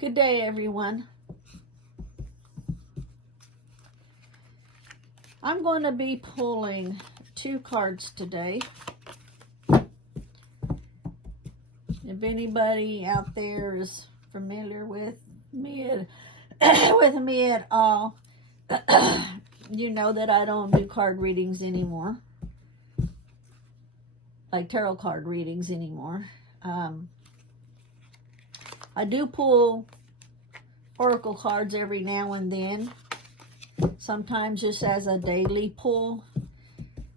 Good day, everyone. I'm going to be pulling 2 cards today. If anybody out there is familiar with me at all, you know that I don't do card readings anymore, like tarot card readings anymore. I do pull oracle cards every now and then, sometimes just as a daily pull.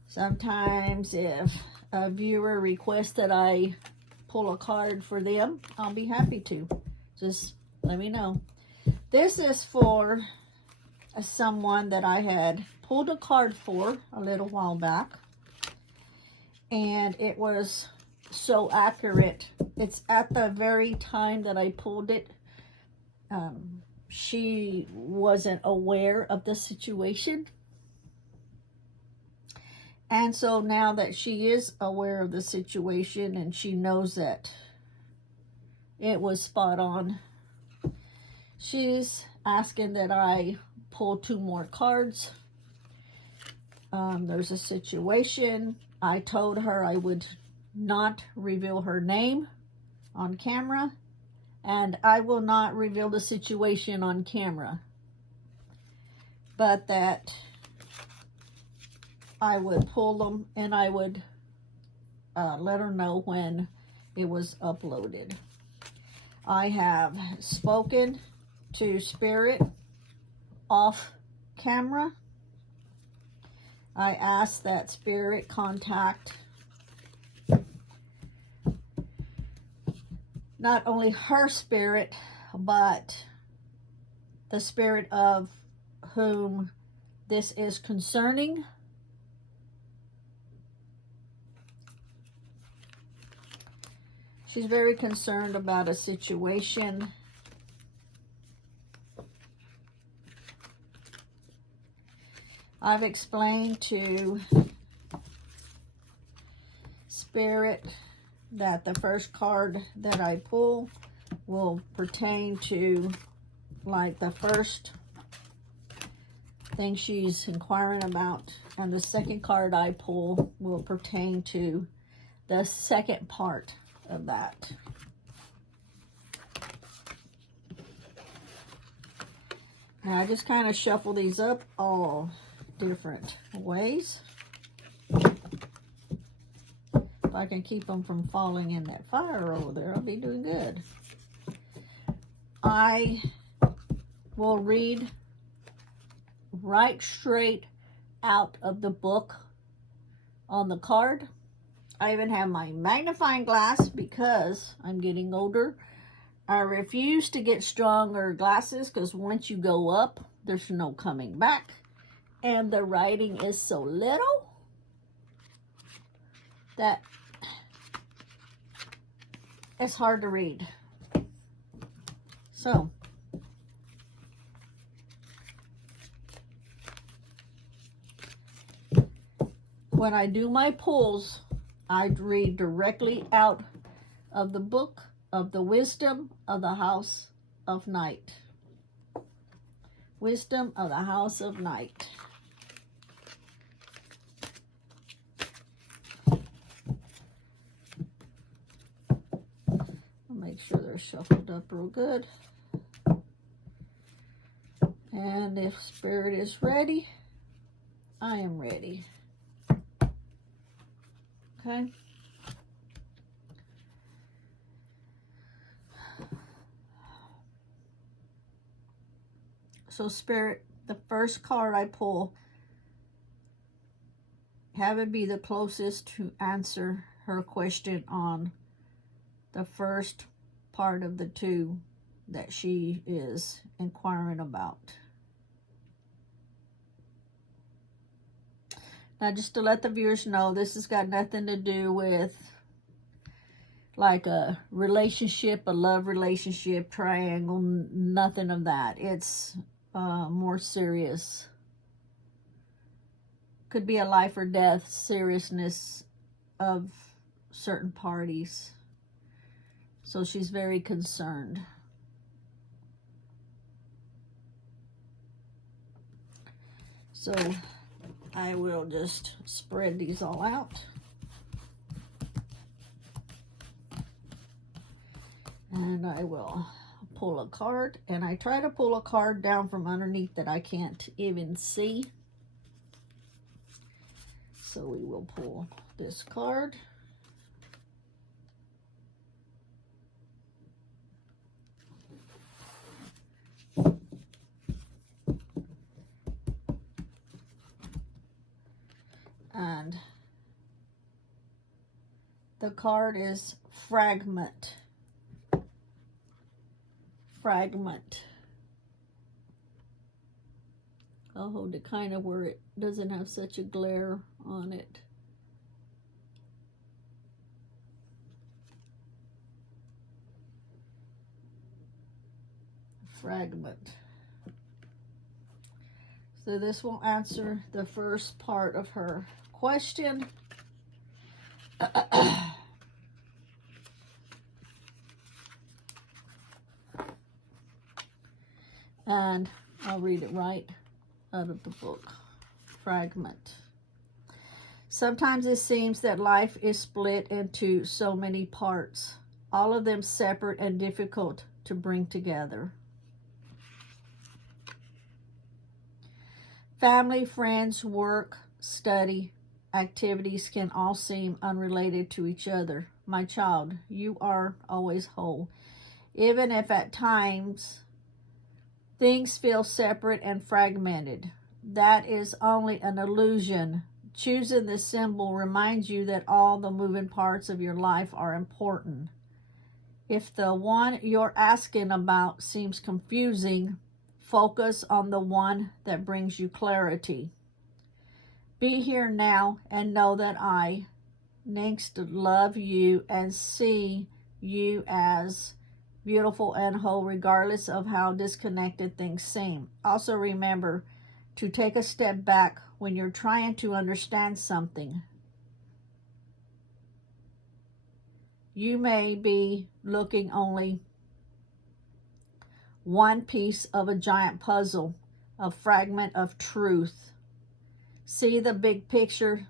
Sometimes if a viewer requests that I pull a card for them, I'll be happy to. Just let me know. This is for someone that I had pulled a card for a little while back, and it was so accurate. It's at the very time that I pulled it. She wasn't aware of the situation. And so now that she is aware of the situation and she knows that it was spot on, she's asking that I pull 2 more cards. There's a situation. I told her I would not reveal her name on camera, and I will not reveal the situation on camera, but that I would pull them and I would let her know when it was uploaded. I have spoken to Spirit off camera. I asked that Spirit contact not only her spirit, but the spirit of whom this is concerning. She's very concerned about a situation. I've explained to Spirit that the first card that I pull will pertain to like the first thing she's inquiring about, and the second card I pull will pertain to the second part of that. Now I just kind of shuffle these up all different ways. If I can keep them from falling in that fire over there, I'll be doing good. I will read right straight out of the book on the card. I even have my magnifying glass because I'm getting older. I refuse to get stronger glasses because once you go up, there's no coming back. And the writing is so little that it's hard to read. So, when I do my pulls, I read directly out of the book of the Wisdom of the House of Night. Wisdom of the House of Night. Make sure they're shuffled up real good. And if Spirit is ready, I am ready. Okay. So Spirit, the first card I pull, have it be the closest to answer her question on the first part of the 2 that she is inquiring about. Now, just to let the viewers know, this has got nothing to do with like a relationship, a love relationship, triangle, nothing of that. It's more serious. Could be a life or death seriousness of certain parties. So she's very concerned. So I will just spread these all out. And I will pull a card, and I try to pull a card down from underneath that I can't even see. So we will pull this card. And the card is Fragment. Fragment. I'll hold it kind of where it doesn't have such a glare on it. Fragment. So this will answer the first part of her question. And I'll read it right out of the book. Fragment. Sometimes it seems that life is split into so many parts, all of them separate and difficult to bring together. Family, friends, work, study, activities can all seem unrelated to each other. My child, you are always whole. Even if at times things feel separate and fragmented, that is only an illusion. Choosing this symbol reminds you that all the moving parts of your life are important. If the one you're asking about seems confusing, focus on the one that brings you clarity. Be here now and know that I, next, love you and see you as beautiful and whole regardless of how disconnected things seem. Also remember to take a step back when you're trying to understand something. You may be looking only one piece of a giant puzzle, a fragment of truth. See the big picture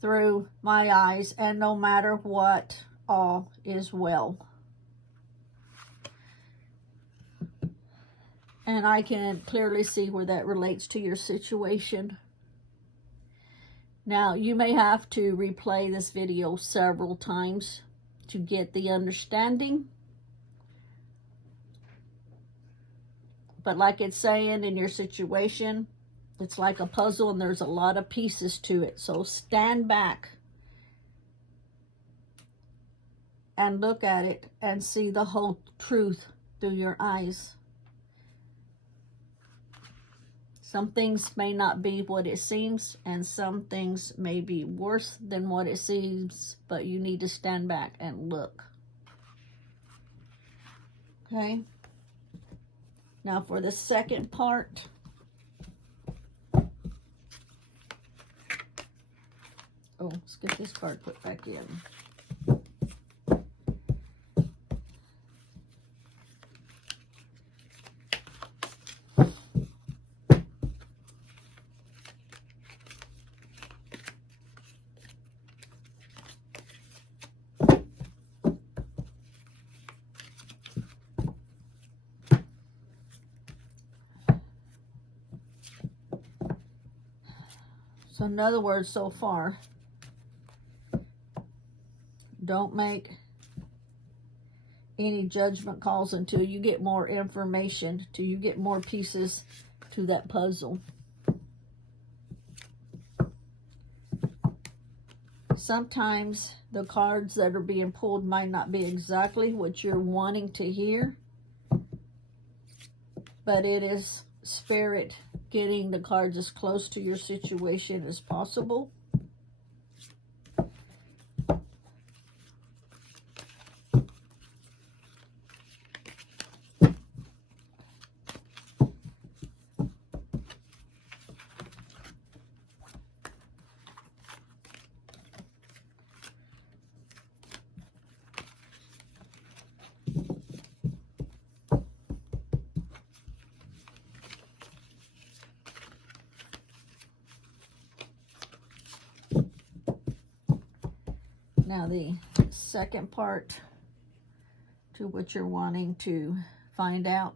through my eyes, and no matter what, all is well. And I can clearly see where that relates to your situation. Now, you may have to replay this video several times to get the understanding. But like it's saying in your situation, it's like a puzzle and there's a lot of pieces to it. So stand back and look at it and see the whole truth through your eyes. Some things may not be what it seems, and some things may be worse than what it seems, but you need to stand back and look. Okay? Now for the second part. Oh, let's get this card put back in. So in other words, so far, don't make any judgment calls until you get more information, till you get more pieces to that puzzle. Sometimes the cards that are being pulled might not be exactly what you're wanting to hear, but it is Spirit getting the cards as close to your situation as possible. Now the second part to what you're wanting to find out.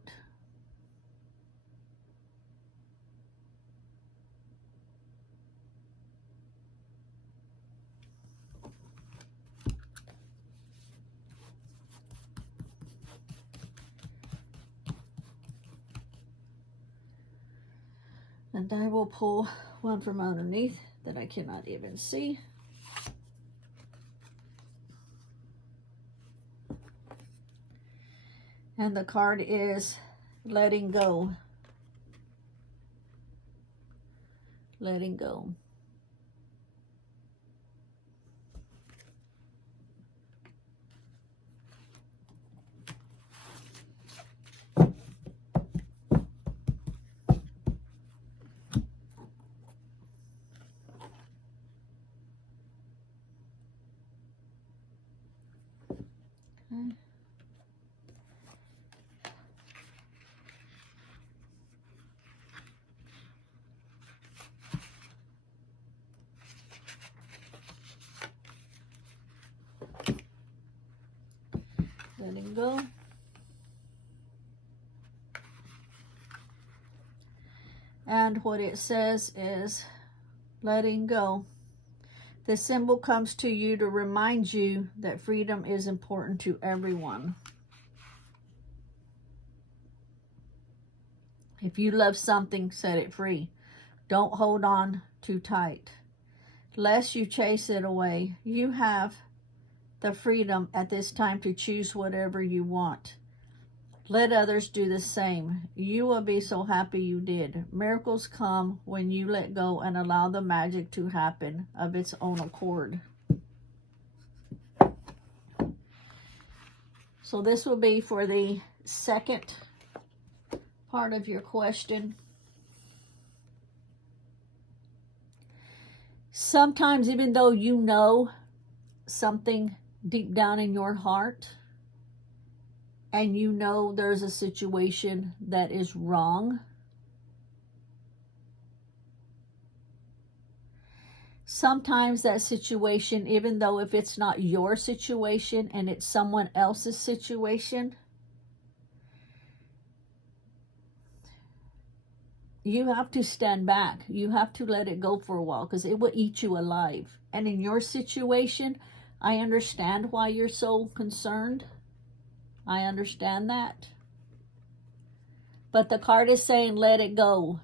And I will pull one from underneath that I cannot even see. And the card is letting go. Letting go. Okay. Letting go. And what it says is letting go. This symbol comes to you to remind you that freedom is important to everyone. If you love something, set it free. Don't hold on too tight. Lest you chase it away, you have the freedom at this time to choose whatever you want. Let others do the same. You will be so happy you did. Miracles come when you let go and allow the magic to happen of its own accord. So this will be for the second part of your question. Sometimes, even though you know something deep down in your heart, and you know there's a situation that is wrong, sometimes that situation, even though if it's not your situation and it's someone else's situation, you have to stand back. You have to let it go for a while because it will eat you alive. And in your situation, I understand why you're so concerned. I understand that. But the card is saying let it go.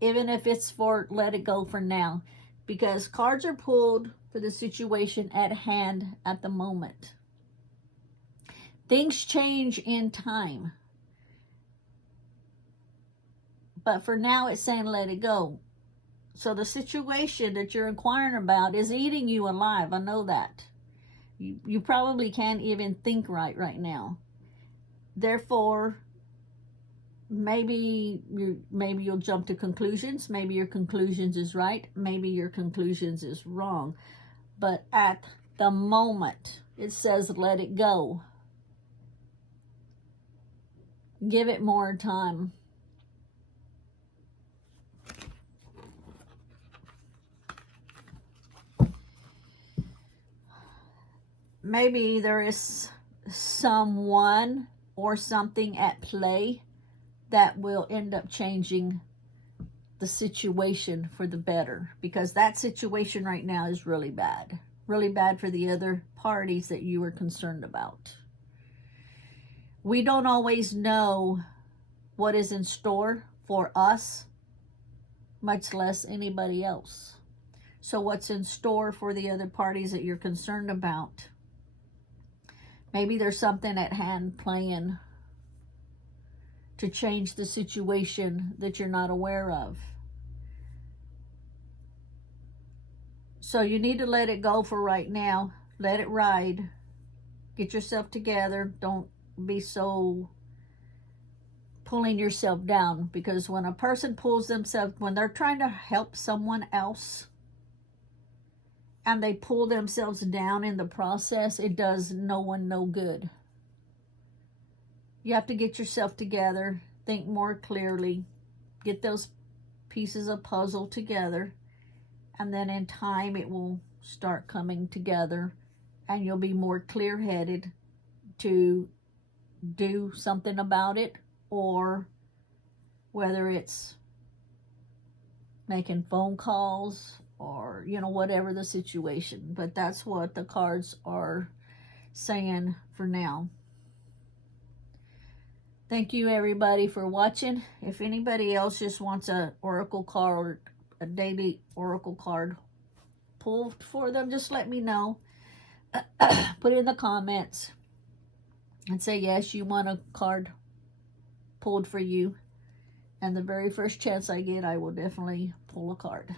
Even if it's for let it go for now. Because cards are pulled for the situation at hand at the moment. Things change in time. But for now it's saying let it go. So the situation that you're inquiring about is eating you alive. I know that. You probably can't even think right now. Therefore, maybe you'll jump to conclusions. Maybe your conclusions is right. Maybe your conclusions is wrong. But at the moment, it says let it go. Give it more time. Maybe there is someone or something at play that will end up changing the situation for the better, because that situation right now is really bad for the other parties that you are concerned about. We don't always know what is in store for us, much less anybody else. So what's in store for the other parties that you're concerned about? Maybe there's something at hand playing to change the situation that you're not aware of. So you need to let it go for right now. Let it ride. Get yourself together. Don't be so pulling yourself down. Because when a person pulls themselves, when they're trying to help someone else, and they pull themselves down in the process, it does no one no good. You have to get yourself together, think more clearly, get those pieces of puzzle together, and then in time it will start coming together and you'll be more clear-headed to do something about it, or whether it's making phone calls or, you know, whatever the situation. But that's what the cards are saying for now. Thank you, everybody, for watching. If anybody else just wants a oracle card, a daily oracle card pulled for them, just let me know. Put it in the comments and say, yes, you want a card pulled for you. And the very first chance I get, I will definitely pull a card.